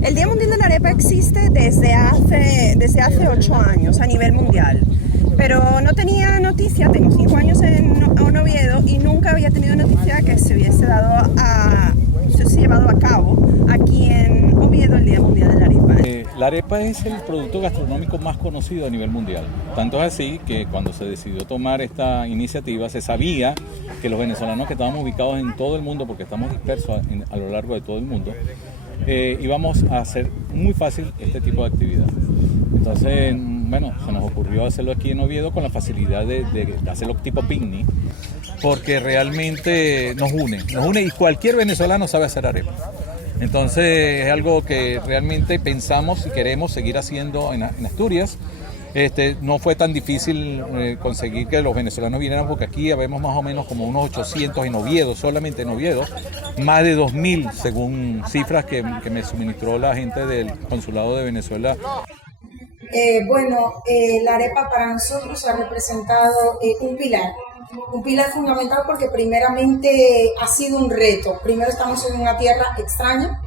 El Día Mundial de la Arepa existe desde hace 8 años a nivel mundial, pero no tenía noticia, tengo 5 años en Oviedo y nunca había tenido noticia que se hubiese llevado a cabo aquí en Oviedo el Día Mundial de la Arepa. La arepa es el producto gastronómico más conocido a nivel mundial. Tanto es así que cuando se decidió tomar esta iniciativa se sabía que los venezolanos que estábamos ubicados en todo el mundo, porque estamos dispersos a lo largo de todo el mundo, íbamos a hacer muy fácil este tipo de actividad. Entonces, bueno, se nos ocurrió hacerlo aquí en Oviedo con la facilidad de hacerlo tipo picnic, porque realmente nos une y cualquier venezolano sabe hacer arepa. Entonces es algo que realmente pensamos y queremos seguir haciendo en Asturias. No fue tan difícil conseguir que los venezolanos vinieran, porque aquí habemos más o menos como unos 800 en Oviedo, solamente en Oviedo, más de 2000 según cifras que me suministró la gente del Consulado de Venezuela. La arepa para nosotros ha representado un pilar fundamental, porque primeramente ha sido un reto. Primero, estamos en una tierra extraña,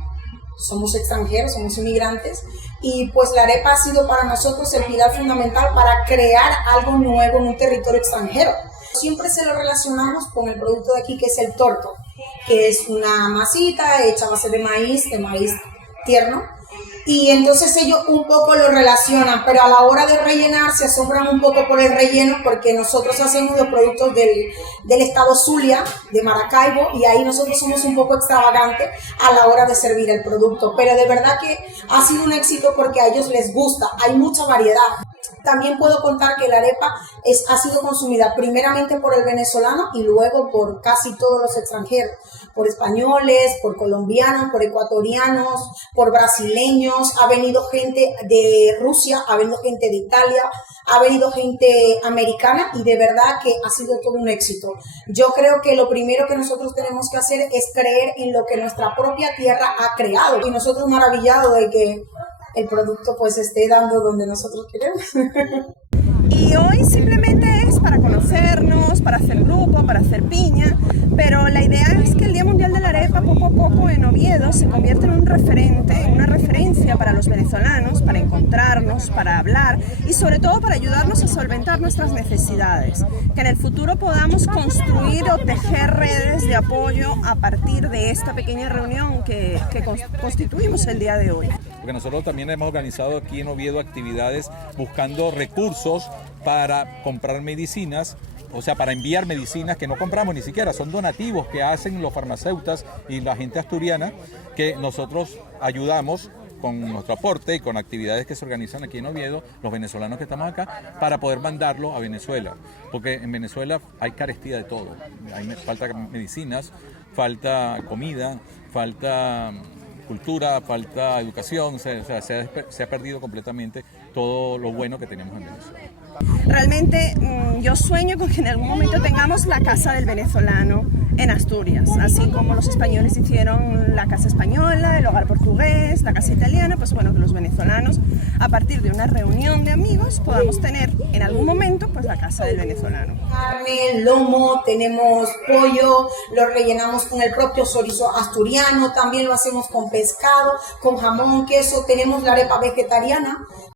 somos extranjeros, somos inmigrantes, y pues la arepa ha sido para nosotros el pilar fundamental para crear algo nuevo en un territorio extranjero. Siempre se lo relacionamos con el producto de aquí, que es el torto, que es una masita hecha a base de maíz tierno. Y entonces ellos un poco lo relacionan, pero a la hora de rellenar se asombran un poco por el relleno, porque nosotros hacemos los productos del estado Zulia, de Maracaibo, y ahí nosotros somos un poco extravagantes a la hora de servir el producto. Pero de verdad que ha sido un éxito porque a ellos les gusta, hay mucha variedad. También puedo contar que la arepa ha sido consumida primeramente por el venezolano y luego por casi todos los extranjeros, por españoles, por colombianos, por ecuatorianos, por brasileños. Ha venido gente de Rusia, ha venido gente de Italia, ha venido gente americana, y de verdad que ha sido todo un éxito. Yo creo que lo primero que nosotros tenemos que hacer es creer en lo que nuestra propia tierra ha creado, y nosotros maravillados de que el producto pues esté dando donde nosotros queremos. Y hoy simplemente es para conocernos, para hacer grupo, para hacer piña, pero la idea es que el Día Mundial de la Arepa poco a poco en Oviedo se convierte en un referente, en una referencia para los venezolanos, para encontrarnos, para hablar y sobre todo para ayudarnos a solventar nuestras necesidades, que en el futuro podamos construir o tejer redes de apoyo a partir de esta pequeña reunión que constituimos el día de hoy. Porque nosotros también hemos organizado aquí en Oviedo actividades buscando recursos para comprar medicinas, o sea, para enviar medicinas que no compramos ni siquiera, son donativos que hacen los farmacéuticos y la gente asturiana, que nosotros ayudamos con nuestro aporte y con actividades que se organizan aquí en Oviedo, los venezolanos que estamos acá, para poder mandarlo a Venezuela. Porque en Venezuela hay carestía de todo, falta medicinas, falta comida, falta cultura, falta educación, se ha perdido completamente todo lo bueno que tenemos en Venezuela. Realmente yo sueño con que en algún momento tengamos la casa del venezolano en Asturias, así como los españoles hicieron la casa española, el hogar portugués, la casa italiana. Pues bueno, que los venezolanos, a partir de una reunión de amigos, podamos tener en algún momento pues la casa del venezolano. Carne, lomo, tenemos pollo, lo rellenamos con el propio chorizo asturiano, también lo hacemos con pescado, con jamón, queso, tenemos la arepa vegetariana.